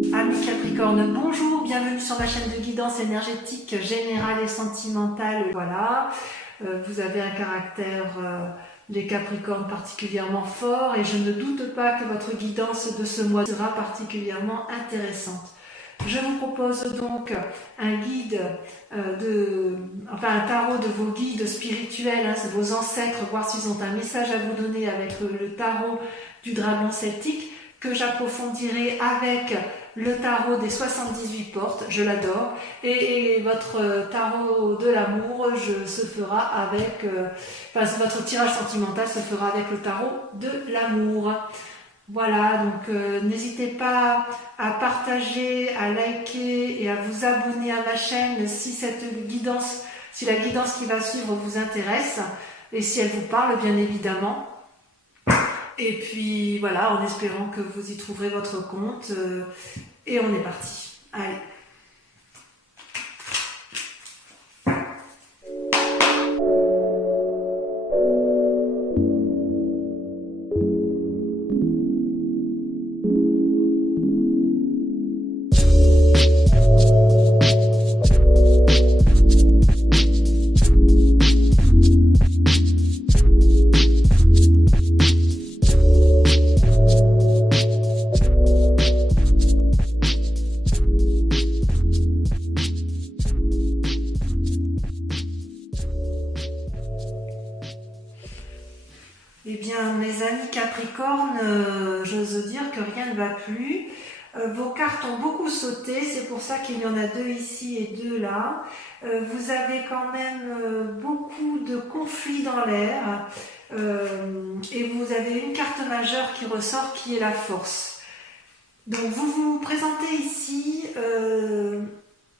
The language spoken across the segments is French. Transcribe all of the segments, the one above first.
Amis Capricorne, bonjour, bienvenue sur ma chaîne de guidance énergétique générale et sentimentale. Voilà, vous avez un caractère, les Capricornes, particulièrement fort et je ne doute pas que votre guidance de ce mois sera particulièrement intéressante. Je vous propose donc un guide, un tarot de vos guides spirituels, hein, c'est vos ancêtres, voir s'ils ont un message à vous donner avec le tarot du dragon celtique, que j'approfondirai avec le tarot des 78 portes, je l'adore, et votre tarot de l'amour se fera avec, votre tirage sentimental se fera avec le tarot de l'amour. Voilà, donc n'hésitez pas à partager, à liker et à vous abonner à ma chaîne si si la guidance qui va suivre vous intéresse et si elle vous parle bien évidemment. Et puis voilà, en espérant que vous y trouverez votre compte. Et on est parti. Allez. Eh bien, mes amis Capricorne, j'ose dire que rien ne va plus. Vos cartes ont beaucoup sauté, c'est pour ça qu'il y en a deux ici et deux là. Vous avez quand même beaucoup de conflits dans l'air et vous avez une carte majeure qui ressort qui est la force. Donc vous vous présentez ici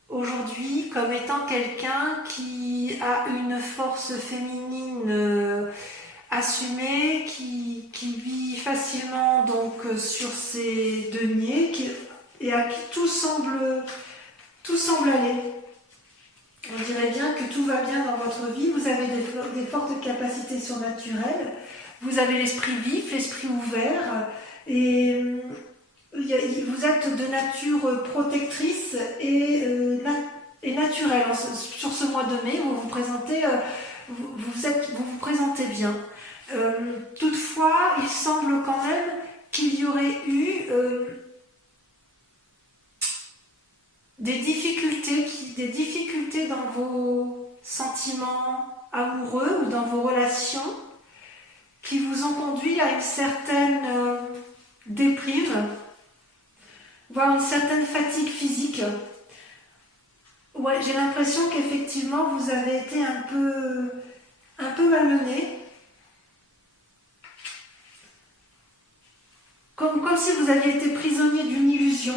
aujourd'hui comme étant quelqu'un qui a une force féminine assumé, qui vit facilement donc sur ses deniers et à qui tout semble aller. On dirait bien que tout va bien dans votre vie, vous avez des fortes capacités surnaturelles, vous avez l'esprit vif, l'esprit ouvert, et vous êtes de nature protectrice et naturelle. Sur ce mois de mai, vous vous présentez bien. Toutefois, il semble quand même qu'il y aurait eu des difficultés dans vos sentiments amoureux ou dans vos relations qui vous ont conduit à une certaine déprime, voire une certaine fatigue physique. Ouais, j'ai l'impression qu'effectivement vous avez été un peu malmené. Comme si vous aviez été prisonnier d'une illusion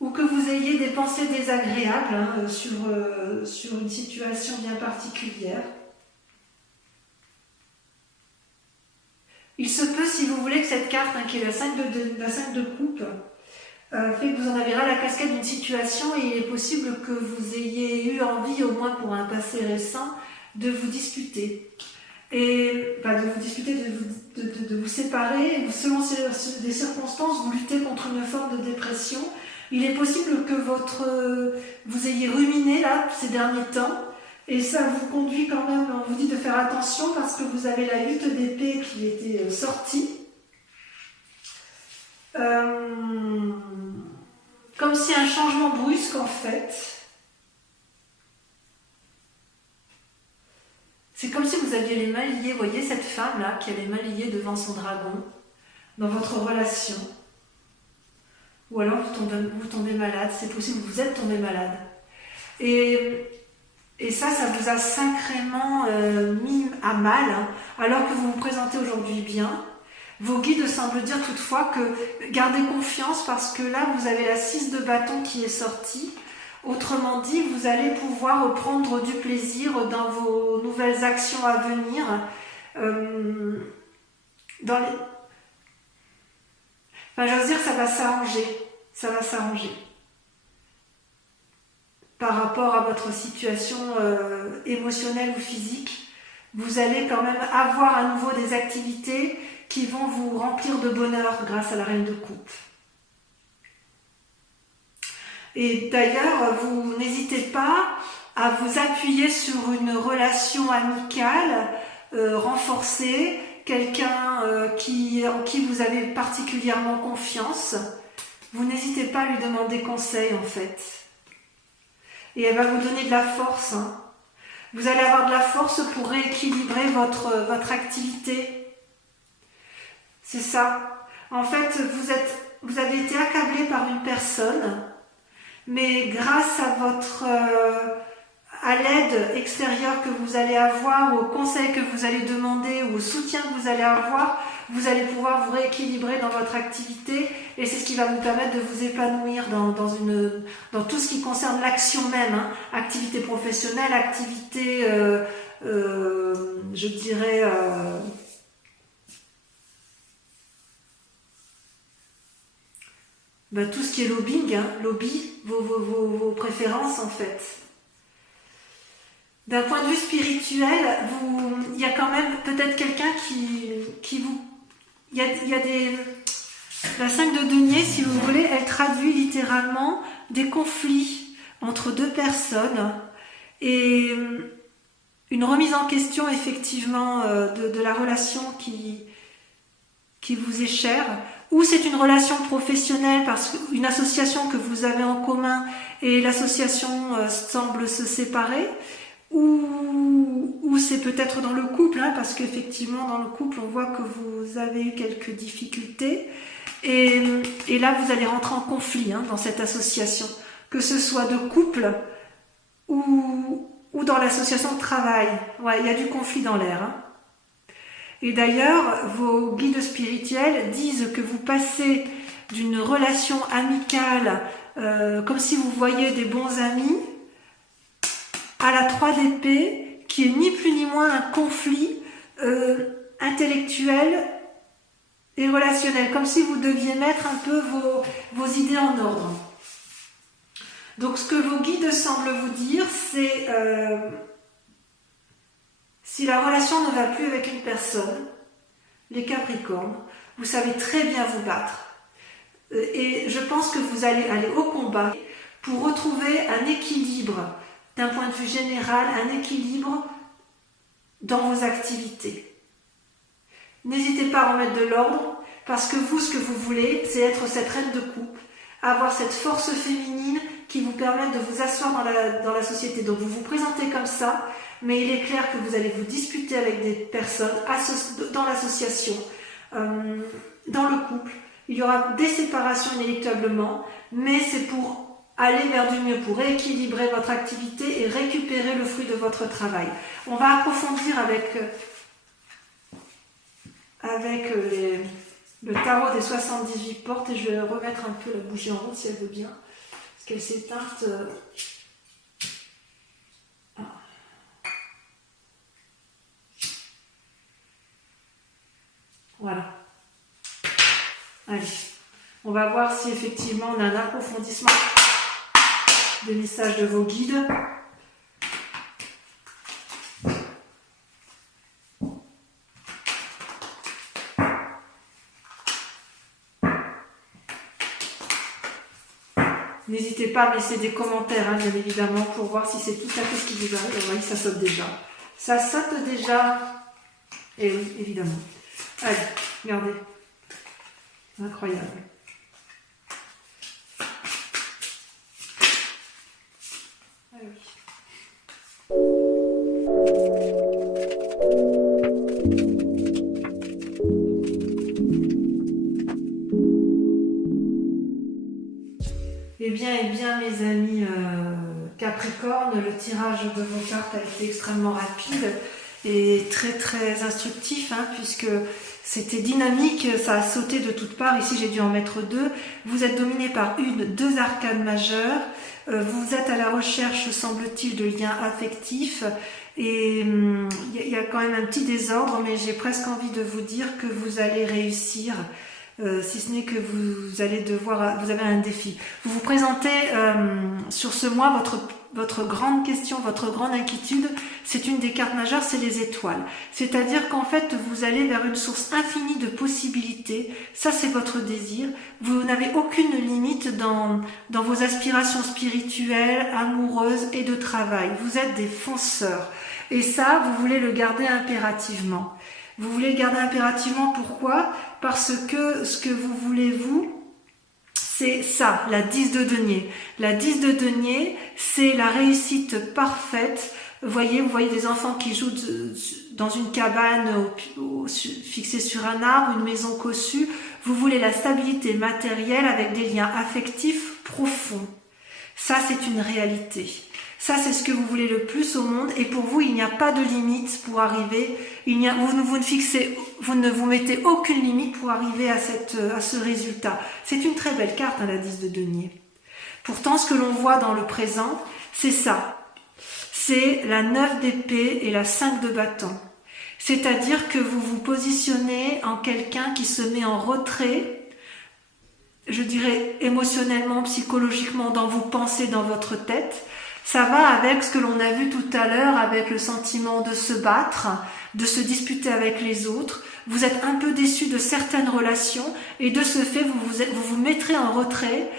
ou que vous ayez des pensées désagréables sur une situation bien particulière. Il se peut, si vous voulez, que cette carte, qui est la 5 de coupe, fait que vous en avez ras la casquette d'une situation et il est possible que vous ayez eu envie, au moins pour un passé récent, de vous disputer. De vous séparer, et selon des circonstances, vous luttez contre une forme de dépression. Il est possible que vous ayez ruminé là ces derniers temps, et ça vous conduit quand même, on vous dit de faire attention parce que vous avez la 8 d'épée qui était sortie. Comme si un changement brusque en fait. C'est comme si vous aviez les mains liées, vous voyez cette femme-là qui a les mains liées devant son dragon, dans votre relation. Ou alors vous tombez malade, c'est possible, vous êtes tombé malade. Et ça vous a sacrément mis à mal, hein, alors que vous vous présentez aujourd'hui bien. Vos guides semblent dire toutefois que gardez confiance parce que là, vous avez la 6 de bâton qui est sortie. Autrement dit, vous allez pouvoir prendre du plaisir dans vos nouvelles actions à venir. J'ose dire, ça va s'arranger. Ça va s'arranger. Par rapport à votre situation émotionnelle ou physique, vous allez quand même avoir à nouveau des activités qui vont vous remplir de bonheur grâce à la reine de coupe. Et d'ailleurs, vous n'hésitez pas à vous appuyer sur une relation amicale renforcée, quelqu'un en qui vous avez particulièrement confiance. Vous n'hésitez pas à lui demander conseil en fait. Et elle va vous donner de la force. Hein. Vous allez avoir de la force pour rééquilibrer votre activité. C'est ça. En fait, vous avez été accablé par une personne, mais grâce à l'aide extérieure que vous allez avoir, ou au conseil que vous allez demander, ou au soutien que vous allez avoir, vous allez pouvoir vous rééquilibrer dans votre activité, et c'est ce qui va vous permettre de vous épanouir dans tout ce qui concerne l'action même, hein, activité professionnelle, activité, je dirais, tout ce qui est lobbying, hein, vos préférences en fait. D'un point de vue spirituel, il y a quand même peut-être quelqu'un qui vous... Il y a des... La 5 de denier, si vous voulez, elle traduit littéralement des conflits entre deux personnes et une remise en question effectivement de la relation qui vous est chère, ou c'est une relation professionnelle, une association que vous avez en commun et l'association semble se séparer, ou c'est peut-être dans le couple, hein, parce qu'effectivement dans le couple on voit que vous avez eu quelques difficultés, et là vous allez rentrer en conflit, hein, dans cette association, que ce soit de couple ou dans l'association de travail. Ouais, il y a du conflit dans l'air, hein. Et d'ailleurs, vos guides spirituels disent que vous passez d'une relation amicale, comme si vous voyiez des bons amis, à la 3 d'épée, qui est ni plus ni moins un conflit intellectuel et relationnel, comme si vous deviez mettre un peu vos idées en ordre. Donc ce que vos guides semblent vous dire, c'est... si la relation ne va plus avec une personne, les Capricornes, vous savez très bien vous battre. Et je pense que vous allez aller au combat pour retrouver un équilibre, d'un point de vue général, un équilibre dans vos activités. N'hésitez pas à remettre de l'ordre, parce que vous, ce que vous voulez, c'est être cette reine de coupe, avoir cette force féminine qui vous permet de vous asseoir dans la société. Donc vous vous présentez comme ça, mais il est clair que vous allez vous disputer avec des personnes dans l'association, dans le couple. Il y aura des séparations inéluctablement, mais c'est pour aller vers du mieux, pour rééquilibrer votre activité et récupérer le fruit de votre travail. On va approfondir avec le tarot des 78 portes, et je vais remettre un peu la bougie en route si elle veut bien, parce qu'elle s'est éteinte. Voilà. Allez, on va voir si effectivement on a un approfondissement des messages de vos guides. N'hésitez pas à me laisser des commentaires, hein, bien évidemment, pour voir si c'est tout à fait ce qui vous arrive. Vous voyez, ça saute déjà. Ça saute déjà. Et oui, évidemment. Allez, regardez. Incroyable. Ah oui. Eh bien, mes amis Capricorne, le tirage de vos cartes a été extrêmement rapide et très très instructif, hein, puisque c'était dynamique, ça a sauté de toutes parts. Ici, j'ai dû en mettre 2. Vous êtes dominé par deux arcanes majeures. Vous êtes à la recherche, semble-t-il, de liens affectifs. Et il y a quand même un petit désordre, mais j'ai presque envie de vous dire que vous allez réussir si ce n'est que vous allez devoir, vous avez un défi. Vous vous présentez sur ce mois, votre grande question, votre grande inquiétude, c'est une des cartes majeures, c'est les étoiles. C'est-à-dire qu'en fait, vous allez vers une source infinie de possibilités. Ça, c'est votre désir. Vous n'avez aucune limite dans vos aspirations spirituelles, amoureuses et de travail. Vous êtes des fonceurs. Et ça, vous voulez le garder impérativement. Vous voulez le garder impérativement, pourquoi? Parce que ce que vous voulez, vous, c'est ça, la 10 de denier. La 10 de denier, c'est la réussite parfaite. Vous voyez des enfants qui jouent dans une cabane fixée sur un arbre, une maison cossue. Vous voulez la stabilité matérielle avec des liens affectifs profonds. Ça, c'est une réalité. Ça, c'est ce que vous voulez le plus au monde. Et pour vous, il n'y a pas de limite pour arriver. Vous ne vous mettez aucune limite pour arriver à ce résultat. C'est une très belle carte, hein, la 10 de denier. Pourtant, ce que l'on voit dans le présent, c'est ça. C'est la 9 d'épée et la 5 de bâton. C'est-à-dire que vous vous positionnez en quelqu'un qui se met en retrait, je dirais émotionnellement, psychologiquement, dans vos pensées, dans votre tête. Ça va avec ce que l'on a vu tout à l'heure, avec le sentiment de se battre, de se disputer avec les autres. Vous êtes un peu déçu de certaines relations et de ce fait, vous vous mettrez en retrait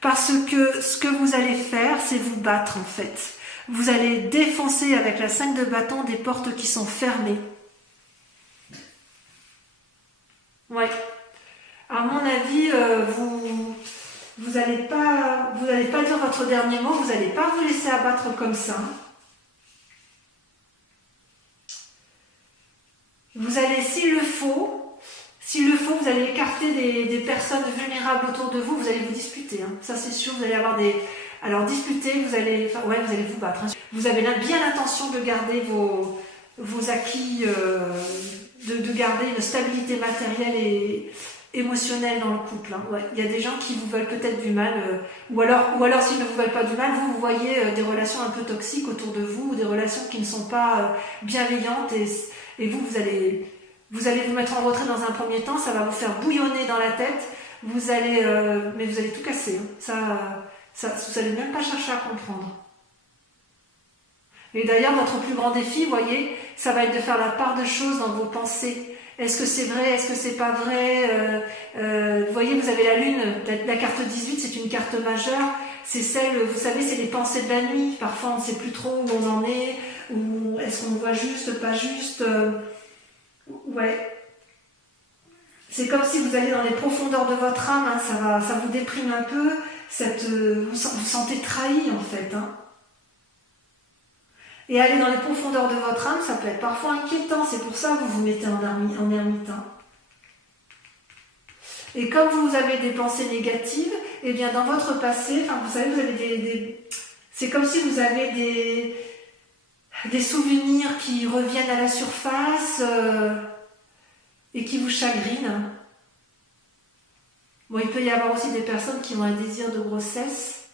parce que ce que vous allez faire, c'est vous battre en fait. Vous allez défoncer avec la 5 de bâton des portes qui sont fermées. Ouais. À mon avis, vous n'allez pas dire votre dernier mot, vous n'allez pas vous laisser abattre comme ça. Vous allez, s'il le faut, vous allez écarter des personnes vulnérables autour de vous, vous allez vous disputer. Hein. Ça c'est sûr, vous allez avoir des... Alors disputer, vous allez vous battre. Hein. Vous avez bien l'intention de garder vos acquis, de garder une stabilité matérielle et émotionnelle dans le couple. Hein. Ouais. Il y a des gens qui vous veulent peut-être du mal, ou alors s'ils ne vous veulent pas du mal, vous voyez des relations un peu toxiques autour de vous, ou des relations qui ne sont pas bienveillantes, et vous allez vous mettre en retrait dans un premier temps, ça va vous faire bouillonner dans la tête, mais vous allez tout casser. Hein. Vous n'allez même pas chercher à comprendre. Et d'ailleurs, votre plus grand défi, vous voyez, ça va être de faire la part de choses dans vos pensées. Est-ce que c'est vrai? Est-ce que c'est pas vrai? Vous voyez, vous avez la lune, la carte 18, c'est une carte majeure. C'est celle, vous savez, c'est les pensées de la nuit. Parfois, on ne sait plus trop où on en est, ou est-ce qu'on voit juste, pas juste. Ouais. C'est comme si vous allez dans les profondeurs de votre âme, hein, ça vous déprime un peu, vous vous sentez trahi en fait. Hein. Et aller dans les profondeurs de votre âme, ça peut être parfois inquiétant, c'est pour ça que vous vous mettez en ermite. Hein. Et comme vous avez des pensées négatives, eh bien dans votre passé, vous savez, vous avez c'est comme si vous avez des souvenirs qui reviennent à la surface et qui vous chagrinent. Bon, il peut y avoir aussi des personnes qui ont un désir de grossesse,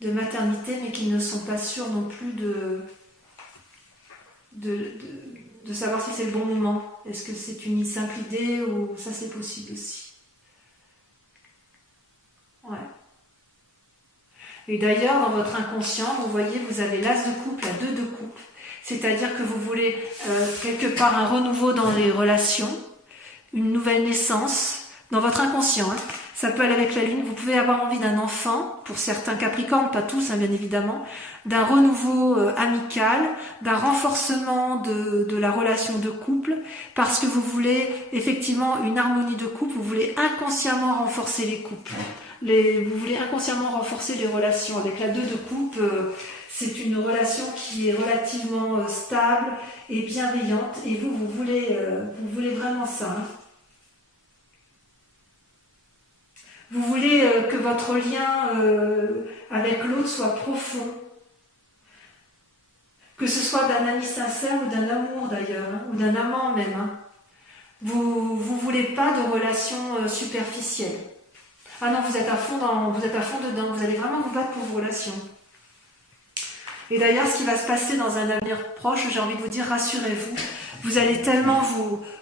de maternité, mais qui ne sont pas sûres non plus de savoir si c'est le bon moment. Est-ce que c'est une simple idée ou ça c'est possible aussi. Ouais. Et d'ailleurs, dans votre inconscient, vous voyez, vous avez l'as de coupe, la 2 de coupe. C'est-à-dire que vous voulez quelque part un renouveau dans les relations, une nouvelle naissance, dans votre inconscient. Hein. Ça peut aller avec la lune. Vous pouvez avoir envie d'un enfant, pour certains capricornes, pas tous, hein, bien évidemment, d'un renouveau amical, d'un renforcement de la relation de couple, parce que vous voulez effectivement une harmonie de couple, vous voulez inconsciemment renforcer les couples. Vous voulez inconsciemment renforcer les relations. Avec la 2 de coupe, c'est une relation qui est relativement stable et bienveillante, et vous voulez vraiment ça. Hein. Vous voulez que votre lien avec l'autre soit profond. Que ce soit d'un ami sincère ou d'un amour d'ailleurs, hein, ou d'un amant même. Hein. Vous voulez pas de relations superficielles. Ah non, vous êtes à fond dedans, vous allez vraiment vous battre pour vos relations. Et d'ailleurs, ce qui va se passer dans un avenir proche, j'ai envie de vous dire, rassurez-vous, Vous allez tellement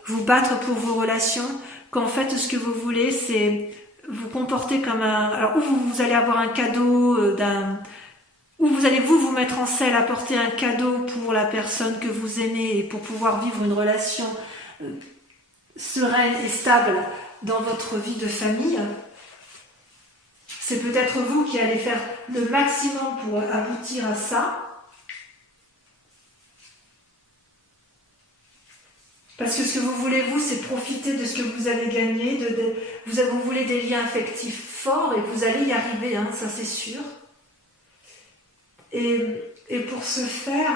vous battre pour vos relations qu'en fait, ce que vous voulez, c'est vous comporter comme un... Alors, ou vous allez avoir un cadeau ou vous allez vous mettre en selle, apporter un cadeau pour la personne que vous aimez et pour pouvoir vivre une relation sereine et stable dans votre vie de famille. C'est peut-être vous qui allez faire le maximum pour aboutir à ça. Parce que ce que vous voulez, vous, c'est profiter de ce que vous avez gagné. Vous voulez des liens affectifs forts et vous allez y arriver, hein, ça c'est sûr. Et pour ce faire,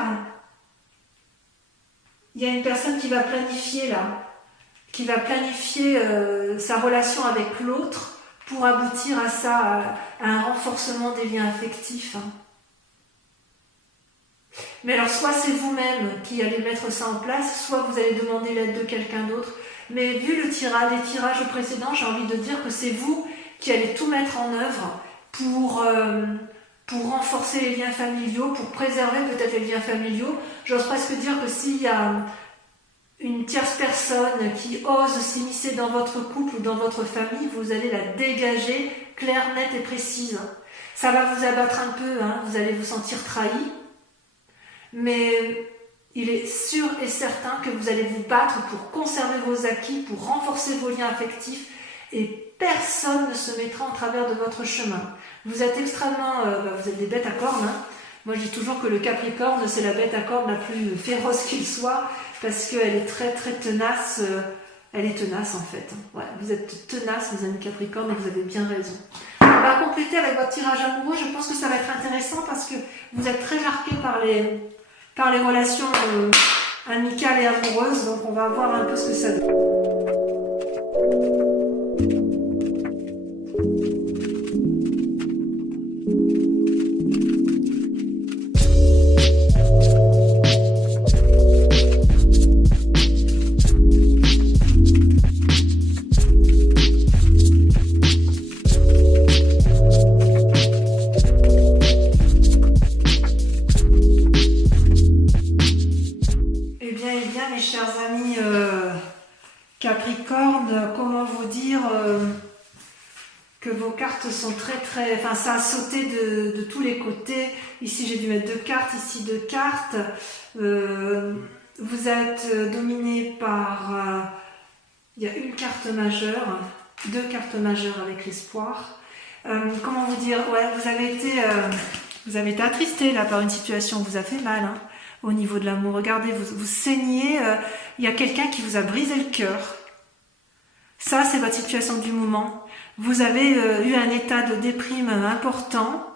il y a une personne qui va planifier là, qui va planifier sa relation avec l'autre pour aboutir à ça, à un renforcement des liens affectifs. Hein. Mais alors, soit c'est vous-même qui allez mettre ça en place, soit vous allez demander l'aide de quelqu'un d'autre. Mais vu les tirages précédents, j'ai envie de dire que c'est vous qui allez tout mettre en œuvre pour renforcer les liens familiaux, pour préserver peut-être les liens familiaux. J'ose presque dire que s'il y a une tierce personne qui ose s'immiscer dans votre couple ou dans votre famille, vous allez la dégager claire, nette et précise. Ça va vous abattre un peu, hein, vous allez vous sentir trahi. Mais il est sûr et certain que vous allez vous battre pour conserver vos acquis, pour renforcer vos liens affectifs et personne ne se mettra en travers de votre chemin. Vous êtes extrêmement... vous êtes des bêtes à cornes. Hein. Moi je dis toujours que le Capricorne c'est la bête à cornes la plus féroce qu'il soit parce qu'elle est très très tenace. Elle est tenace en fait. Ouais, vous êtes tenace les amis Capricorne et vous avez bien raison. On va compléter avec votre tirage amoureux. Je pense que ça va être intéressant parce que vous êtes très marqués par les relations amicales et amoureuses, donc on va voir un peu ce que ça donne. Capricorne, comment vous dire que vos cartes sont très... Enfin, ça a sauté de tous les côtés. Ici, j'ai dû mettre 2 cartes, ici 2 cartes. Vous êtes dominé par... il y a une carte majeure, 2 cartes majeures avec l'espoir. Comment vous dire? Ouais, vous avez été attristé là par une situation, vous a fait mal, hein. Au niveau de l'amour, regardez, vous saignez, il y a quelqu'un qui vous a brisé le cœur. Ça, c'est votre situation du moment. Vous avez eu un état de déprime important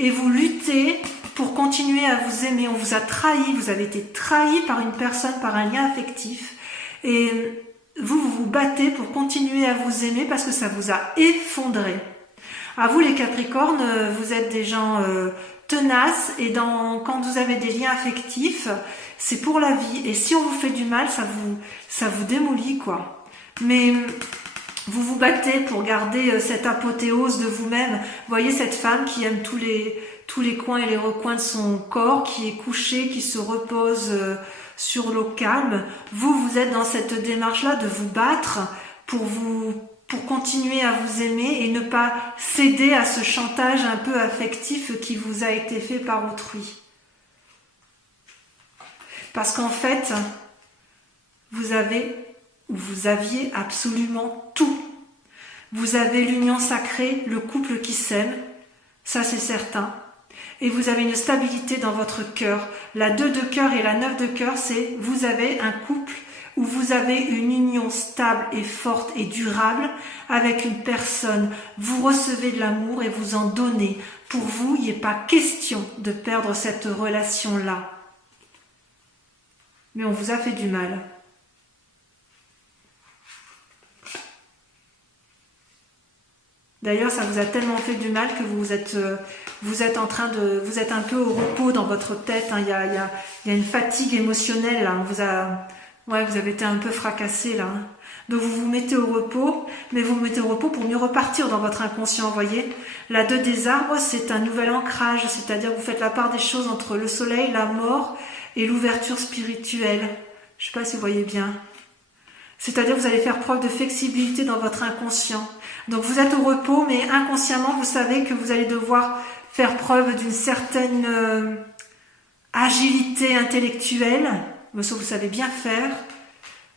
et vous luttez pour continuer à vous aimer. On vous a trahi, vous avez été trahi par une personne, par un lien affectif. Et vous vous battez pour continuer à vous aimer parce que ça vous a effondré. À vous les Capricornes, vous êtes des gens... tenace et quand vous avez des liens affectifs, c'est pour la vie. Et si on vous fait du mal, ça vous démolit, quoi. Mais vous vous battez pour garder cette apothéose de vous-même. Vous voyez cette femme qui aime tous les coins et les recoins de son corps, qui est couchée, qui se repose sur l'eau calme. Vous êtes dans cette démarche-là de vous battre pour continuer à vous aimer et ne pas céder à ce chantage un peu affectif qui vous a été fait par autrui. Parce qu'en fait, vous aviez absolument tout. Vous avez l'union sacrée, le couple qui s'aime, ça c'est certain. Et vous avez une stabilité dans votre cœur. La 2 de cœur et la 9 de cœur, c'est vous avez un couple où vous avez une union stable et forte et durable avec une personne. Vous recevez de l'amour et vous en donnez. Pour vous, il n'est pas question de perdre cette relation-là. Mais on vous a fait du mal. D'ailleurs, ça vous a tellement fait du mal que vous êtes un peu au repos dans votre tête. Hein. Il y a une fatigue émotionnelle. Là. Vous avez été un peu fracassé là. Hein. Donc vous vous mettez au repos, mais vous vous mettez au repos pour mieux repartir dans votre inconscient, vous voyez. La 2 des arbres, c'est un nouvel ancrage, c'est-à-dire que vous faites la part des choses entre le soleil, la mort et l'ouverture spirituelle. Je ne sais pas si vous voyez bien. C'est-à-dire que vous allez faire preuve de flexibilité dans votre inconscient. Donc vous êtes au repos, mais inconsciemment, vous savez que vous allez devoir faire preuve d'une certaine agilité intellectuelle, mais ça vous savez bien faire,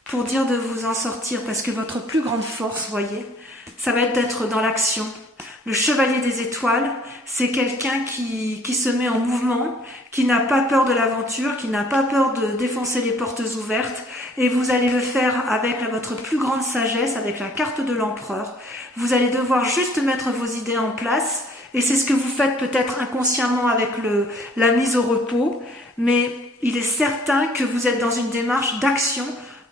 pour dire de vous en sortir, parce que votre plus grande force, voyez, ça va être d'être dans l'action. Le chevalier des étoiles, c'est quelqu'un qui se met en mouvement, qui n'a pas peur de l'aventure, qui n'a pas peur de défoncer les portes ouvertes, et vous allez le faire avec votre plus grande sagesse, avec la carte de l'empereur. Vous allez devoir juste mettre vos idées en place, et c'est ce que vous faites peut-être inconsciemment avec la mise au repos, mais il est certain que vous êtes dans une démarche d'action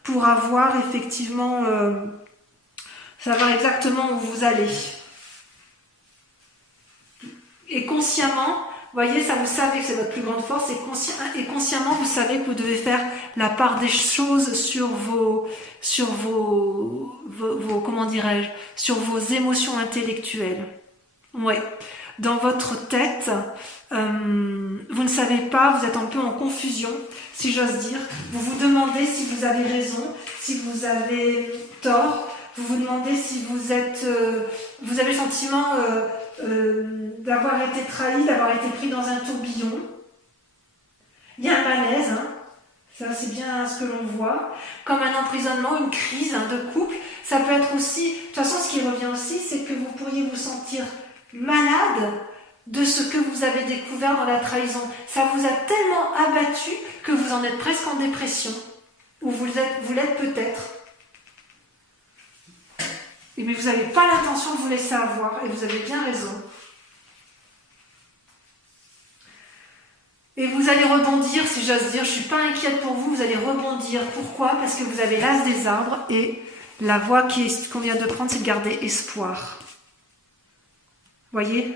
pour avoir effectivement, savoir exactement où vous allez. Et consciemment, voyez, ça vous savez que c'est votre plus grande force, et consciemment vous savez que vous devez faire la part des choses sur vos comment dirais-je, sur vos émotions intellectuelles. Ouais. Dans votre tête, vous ne savez pas, vous êtes un peu en confusion, si j'ose dire. Vous vous demandez si vous avez raison, si vous avez tort. Vous vous demandez si vous avez le sentiment d'avoir été trahi, d'avoir été pris dans un tourbillon. Il y a un malaise, hein. Ça c'est bien ce que l'on voit, comme un emprisonnement, une crise de couple. Ça peut être aussi, de toute façon ce qui revient aussi, c'est que vous pourriez vous sentir malade de ce que vous avez découvert dans la trahison. Ça vous a tellement abattu que vous en êtes presque en dépression, ou vous l'êtes peut-être. Mais vous n'avez pas l'intention de vous laisser avoir, et vous avez bien raison. Et vous allez rebondir, si j'ose dire, je ne suis pas inquiète pour vous, vous allez rebondir. Pourquoi? Parce que vous avez l'as des arbres, et la voie qu'on vient de prendre, c'est de garder espoir. Voyez,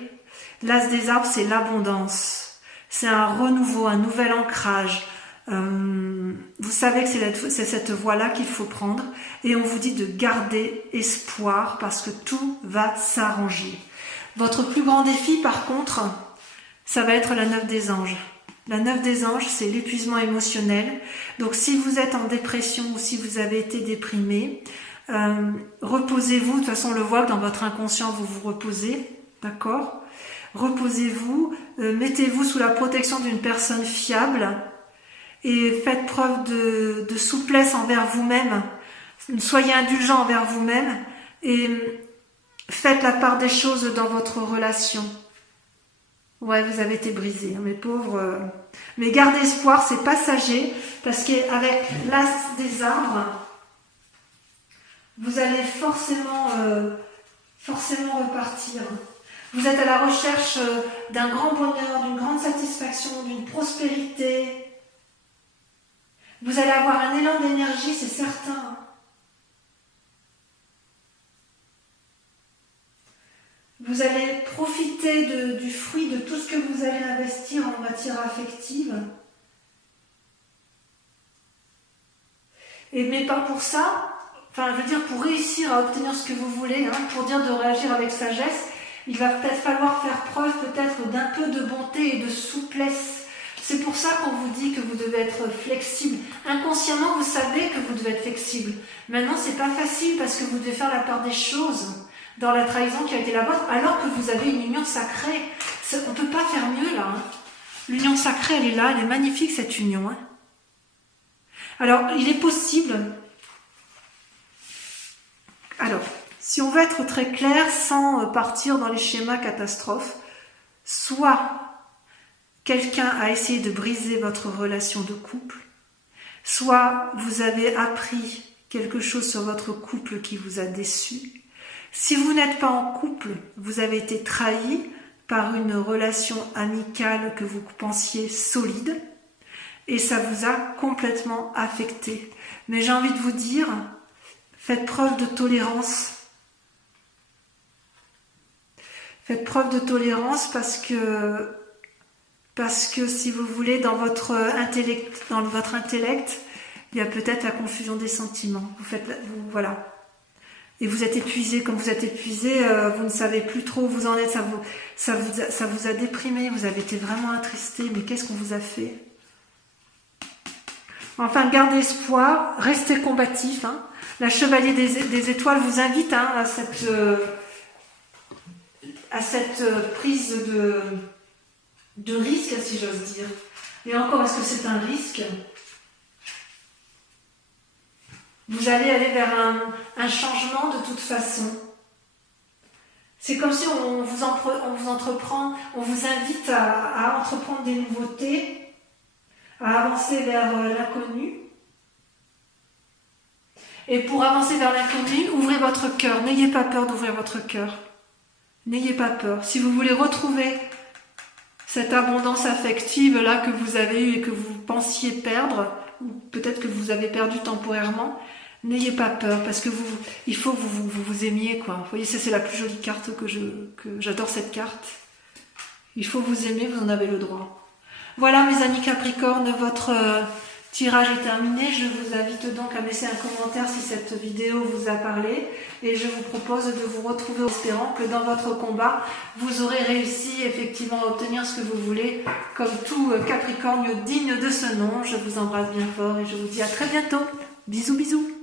l'as des arbres, c'est l'abondance. C'est un renouveau, un nouvel ancrage. Vous savez que c'est cette voie-là qu'il faut prendre. Et on vous dit de garder espoir parce que tout va s'arranger. Votre plus grand défi, par contre, ça va être la 9 des anges. La 9 des anges, c'est l'épuisement émotionnel. Donc si vous êtes en dépression ou si vous avez été déprimé, reposez-vous. De toute façon, on le voit que dans votre inconscient, vous vous reposez. D'accord? Reposez-vous, mettez-vous sous la protection d'une personne fiable et faites preuve de souplesse envers vous-même. Soyez indulgent envers vous-même et faites la part des choses dans votre relation. Ouais, vous avez été brisés, hein, mes pauvres. Mais gardez espoir, c'est passager, parce qu'avec l'as des arbres, vous allez forcément repartir. Vous êtes à la recherche d'un grand bonheur, d'une grande satisfaction, d'une prospérité. Vous allez avoir un élan d'énergie, c'est certain. Vous allez profiter du fruit de tout ce que vous allez investir en matière affective. Mais pas pour ça, enfin je veux dire pour réussir à obtenir ce que vous voulez, hein, pour dire de réagir avec sagesse, il va peut-être falloir faire preuve peut-être d'un peu de bonté et de souplesse. C'est pour ça qu'on vous dit que vous devez être flexible. Inconsciemment, vous savez que vous devez être flexible. Maintenant, c'est pas facile parce que vous devez faire la part des choses dans la trahison qui a été la vôtre, alors que vous avez une union sacrée. On ne peut pas faire mieux là. Hein. L'union sacrée, elle est là, elle est magnifique cette union. Hein. Alors, il est possible... Alors, si on veut être très clair, sans partir dans les schémas catastrophes, soit quelqu'un a essayé de briser votre relation de couple, soit vous avez appris quelque chose sur votre couple qui vous a déçu. Si vous n'êtes pas en couple, vous avez été trahi par une relation amicale que vous pensiez solide et ça vous a complètement affecté. Mais j'ai envie de vous dire, faites preuve de tolérance. Faites preuve de tolérance parce que si vous voulez, dans votre intellect, il y a peut-être la confusion des sentiments. Voilà. Et vous êtes épuisé, comme vous êtes épuisé, vous ne savez plus trop où vous en êtes, ça vous a déprimé, vous avez été vraiment attristé, mais qu'est-ce qu'on vous a fait? Enfin, gardez espoir, restez combatif. Hein. La Chevalier des Étoiles vous invite hein, à cette prise de risque, si j'ose dire. Et encore, est-ce que c'est un risque? Vous allez aller vers un changement de toute façon. C'est comme si on vous invite à entreprendre des nouveautés, à avancer vers l'inconnu. Et pour avancer vers l'inconnu, ouvrez votre cœur. N'ayez pas peur d'ouvrir votre cœur. N'ayez pas peur. Si vous voulez retrouver cette abondance affective là que vous avez eue et que vous pensiez perdre, ou peut-être que vous avez perdu temporairement, n'ayez pas peur, parce que il faut que vous aimiez, quoi. Vous voyez, ça c'est la plus jolie carte que j'adore cette carte. Il faut vous aimer, vous en avez le droit. Voilà mes amis Capricorne, votre tirage est terminé. Je vous invite donc à laisser un commentaire si cette vidéo vous a parlé. Et je vous propose de vous retrouver en espérant que dans votre combat, vous aurez réussi effectivement à obtenir ce que vous voulez, comme tout Capricorne digne de ce nom. Je vous embrasse bien fort et je vous dis à très bientôt. Bisous bisous.